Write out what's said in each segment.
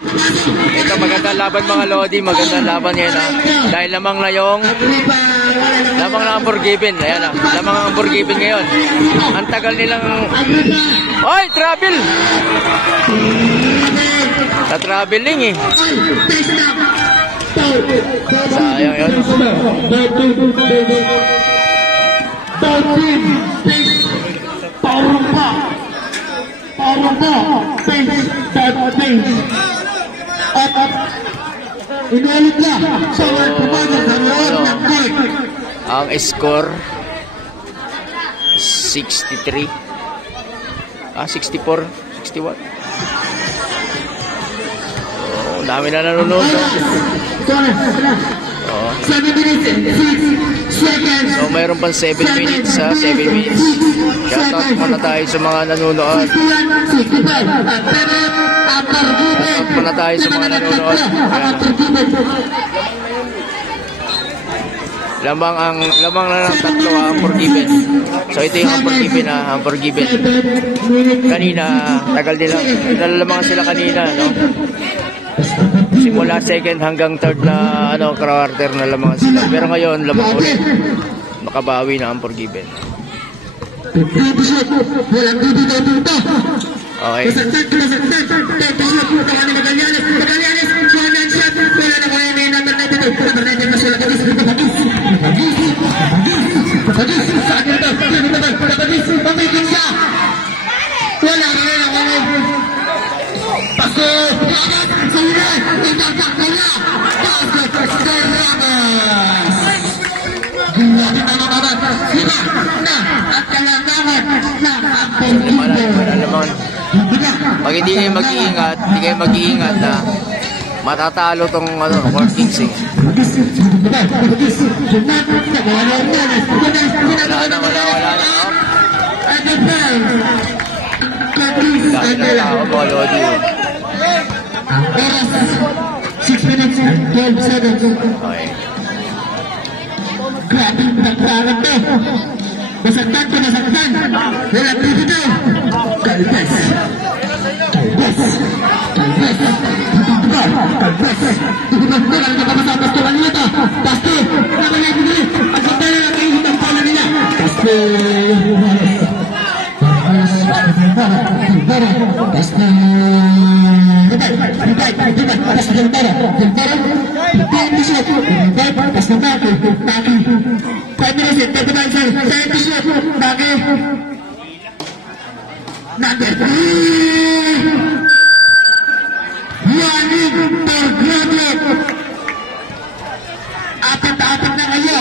Ito magandang laban mga Lodi, magandang laban ngayon ha. Dahil lamang na Unforgiven. Ayan ha, lamang ang Unforgiven ngayon. Ang tagal nilang... Oy, travel! Na-traveling eh. Sayang yun. Ang score 63 64 61. Oh, dami na nanonood. Oh. So mayroon pang 7 minutes ha, 7 minutes. Shoutout muna tayo sa mga nanonood. Shoutout muna tayo sa mga nanonood. Lamang na ng tatlo ang Unforgiven. So ito yung Unforgiven ha, Unforgiven. Kanina, tagal din lang. Lamang sila kanina, no? Simula second hanggang third na quarter na lamang sila. Pero ngayon, lamang ulit. Makabawi na Unforgiven. Okay. Pag hindi kayo mag-iingat, na matatalo tong Court Kings eh. Wala na. Dahil na tao mo, Lodi. 6 minutes and 12 seconds. Okay. Grabe yung pinagkarat to. Nasagdan. Wala dito. Kalbes. Walang nakapasapas ko lang nito. Pasto. Nakalay ko dito. Ang sandala na kayo hitang pala nila. Pasto. Pasto. Number 3, Yanig Torgrado. Apat na kayo.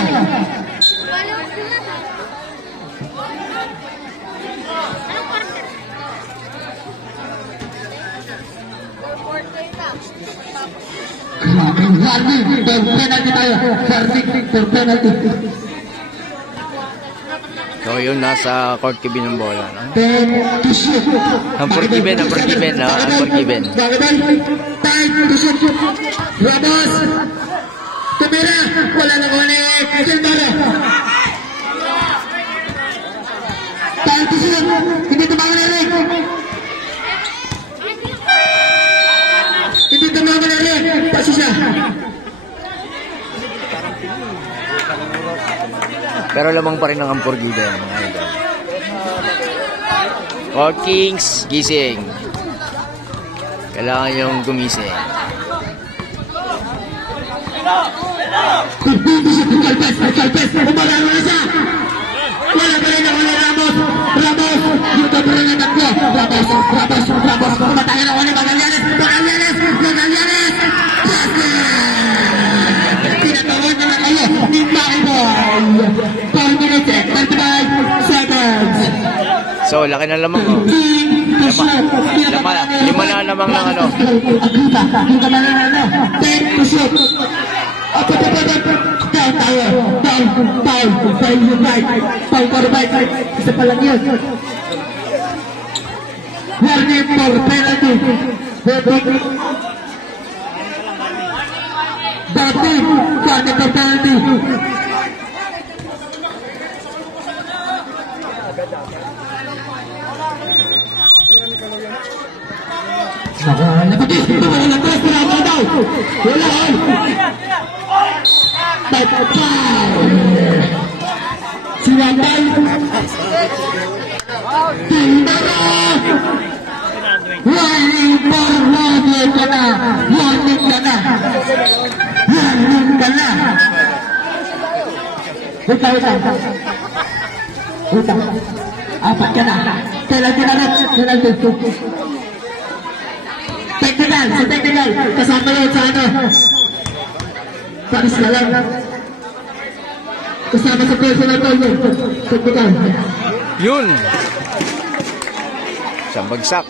Yanig Torgrado tayo. Yanig Torgrado. So yun, nasa Court Kibin ng bola, no? Unforgiven, no? Unforgiven. Ramos, tumira, wala nang ulit. Silvaro. Tayo tusun, hindi tumawa na rin. Paso siya. Pero lamang pa rin ang Unforgiven, mga idol. Court Kings, gising. Kailangan yung gumising. Kalpes, umalaro na siya. Wala pa rin ako na Ramos, yung kapuro na tatlo. Ramos, kumatahin ako ni Magallanes. Pinatawad na kayo ni Makiboy. 4 minutes and 35 seconds. So, laki na lamang, oh. Lima na lamang ng ano. Isa pa lang yun. Warning for penalty. Dati, warning for penalty. Nakalabas. Wala all. Siwatay. Timbara. Warning ka na. Warning ka na. Warning ka na. Utang. Apat ka na. Penalty na net. Penalty. Technical. Kasama yun sa ano. Paris na lang. Kasama sa personal to yun. Technical. Yun. Isang bagsak.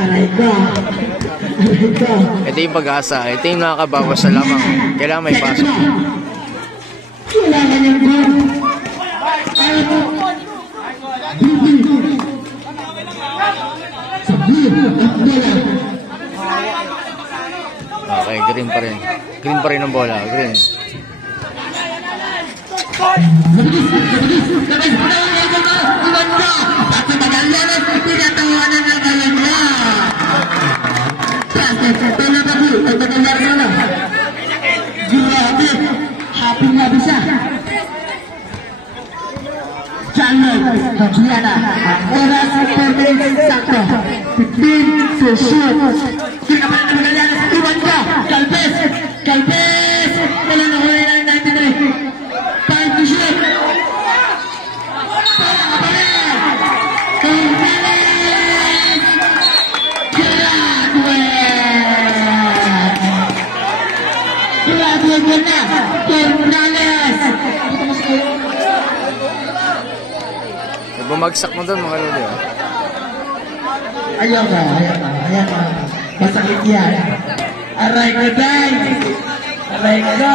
Aray ka. Ito yung pag-asa. Ito yung nakakabawas sa lamang. Kailangan may pasok. Kailangan yung goal. Ayaw mo. Okay, green pa rin. Green pa rin ang bola. Green. Happy na bisa. Jangan Hajiana. Oras permain sakto. 15 to shoot. Kita pa rin naman Iwan ka. Kalpes. Wala na huli na 93. Time to shoot. Graduate na. Cornales. Bumagsak mo doon mga lolo. Ayaw ka. Masakit yan. Aray ka, guys. Aray ka.